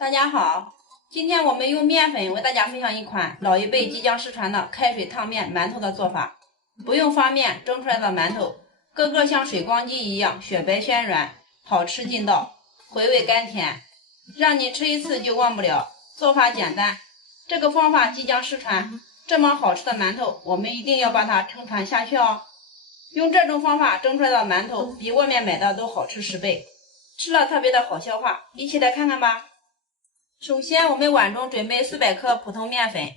大家好，今天我们用面粉为大家分享一款老一辈即将失传的开水烫面馒头的做法。不用发面蒸出来的馒头，个个像水光肌一样雪白鲜软，好吃劲道，回味甘甜，让你吃一次就忘不了。做法简单，这个方法即将失传，这么好吃的馒头，我们一定要把它承传下去哦。用这种方法蒸出来的馒头比外面买的都好吃10倍，吃了特别的好消化，一起来看看吧。首先，我们碗中准备400克普通面粉，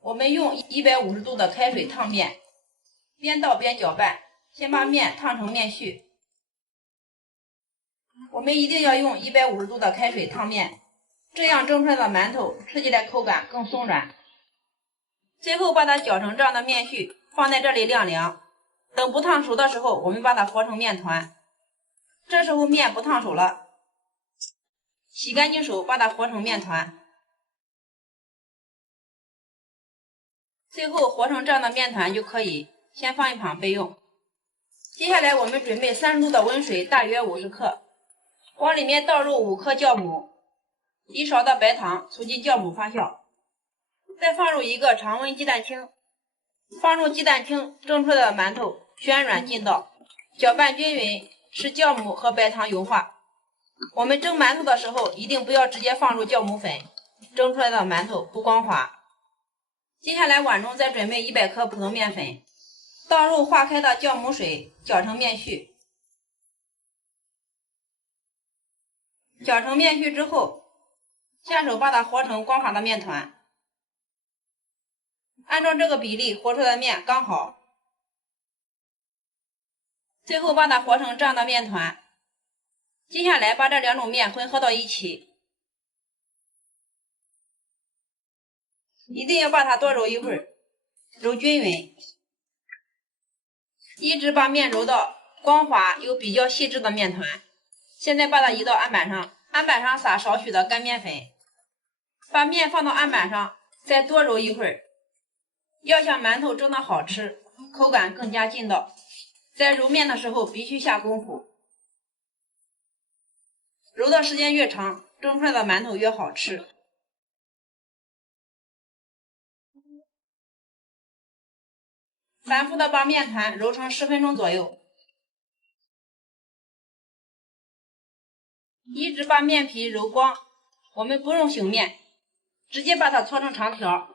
我们用150度的开水烫面，边倒边搅拌，先把面烫成面絮。我们一定要用150度的开水烫面，这样蒸出来的馒头吃起来口感更松软。最后把它搅成这样的面絮，放在这里晾凉。等不烫熟的时候，我们把它和成面团。这时候面不烫手了，洗干净手，把它和成面团。最后和成这样的面团就可以先放一旁备用。接下来我们准备30度的温水，大约50克，往里面倒入5克酵母，1勺的白糖，促进酵母发酵。再放入1个常温鸡蛋清，放入鸡蛋清蒸出来的馒头暄软劲道，搅拌均匀，使酵母和白糖融化。我们蒸馒头的时候，一定不要直接放入酵母粉，蒸出来的馒头不光滑。接下来碗中再准备100克普通面粉，倒入化开的酵母水，搅成面絮。搅成面絮之后，下手把它和成光滑的面团。按照这个比例和出来的面刚好。最后把它和成这样的面团。接下来把这2种面混合到一起，一定要把它多揉一会儿，揉均匀，一直把面揉到光滑又比较细致的面团。现在把它移到案板上，案板上撒少许的干面粉，把面放到案板上，再多揉一会儿。要想馒头蒸的好吃，口感更加劲道，在揉面的时候必须下功夫。揉的时间越长，蒸出来的馒头越好吃。反复的把面团揉成10分钟左右，一直把面皮揉光。我们不用醒面，直接把它搓成长条。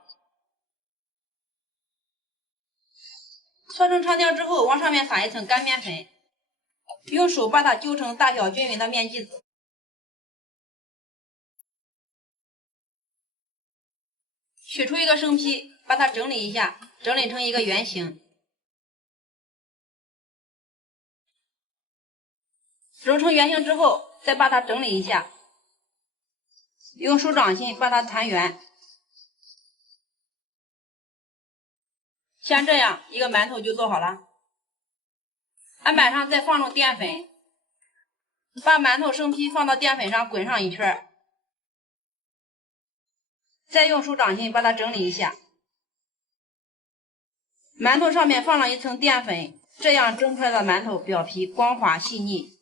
搓成长条之后，往上面撒一层干面粉，用手把它揪成大小均匀的面剂子。取出一个生坯，把它整理一下，整理成一个圆形。揉成圆形之后，再把它整理一下，用手掌心把它弹圆。像这样一个馒头就做好了。案板上再放入淀粉，把馒头生坯放到淀粉上滚上一圈，再用手掌心把它整理一下。馒头上面放了一层淀粉，这样蒸出来的馒头表皮光滑细腻。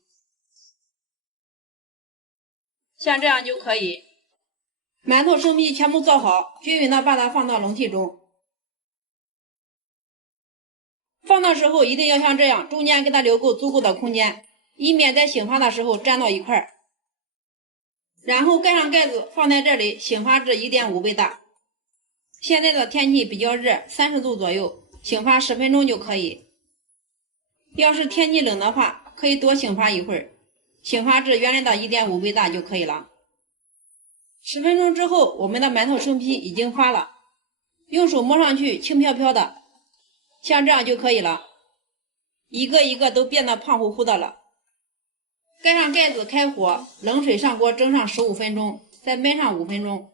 像这样就可以。馒头生坯全部做好，均匀的把它放到笼屉中。放的时候一定要像这样，中间给它留够足够的空间，以免在醒发的时候粘到一块儿。然后盖上盖子，放在这里醒发至1.5倍大。现在的天气比较热，30度左右，醒发10分钟就可以。要是天气冷的话，可以多醒发一会儿，醒发至原来的1.5倍大就可以了。10分钟之后，我们的馒头生坯已经发了，用手摸上去轻飘飘的，像这样就可以了，一个一个都变得胖乎乎的了。盖上盖子，开火，冷水上锅蒸上15分钟，再焖上5分钟，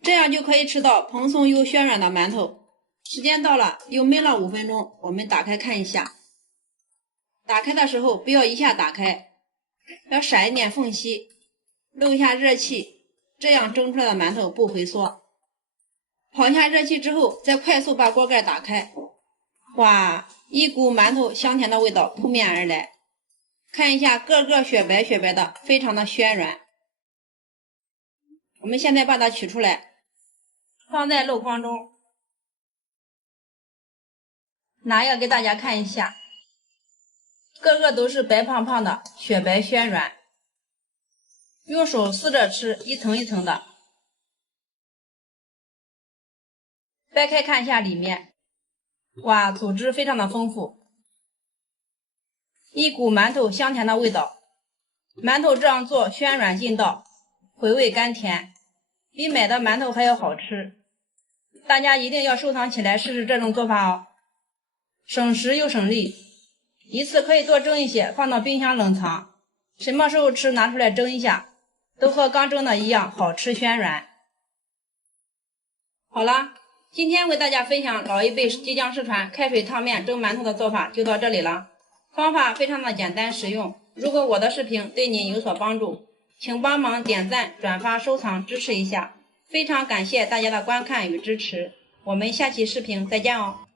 这样就可以吃到蓬松又暄软的馒头。时间到了，又焖了5分钟，我们打开看一下。打开的时候不要一下打开，要闪一点缝隙，漏一下热气，这样蒸出来的馒头不回缩。跑一下热气之后，再快速把锅盖打开，哇，一股馒头香甜的味道扑面而来。看一下，个个雪白雪白的，非常的暄软。我们现在把它取出来，放在镂筐中，拿一个给大家看一下，个个都是白胖胖的，雪白暄软。用手撕着吃，一层一层的。掰开看一下里面，哇，组织非常的丰富，一股馒头香甜的味道。馒头这样做暄软劲道，回味甘甜，比买的馒头还要好吃。大家一定要收藏起来试试这种做法哦，省时又省力，一次可以多蒸一些，放到冰箱冷藏，什么时候吃拿出来蒸一下，都和刚蒸的一样好吃暄软。好了，今天为大家分享老一辈即将失传开水烫面蒸馒头的做法就到这里了，方法非常的简单实用。如果我的视频对您有所帮助，请帮忙点赞、转发、收藏支持一下，非常感谢大家的观看与支持，我们下期视频再见哦。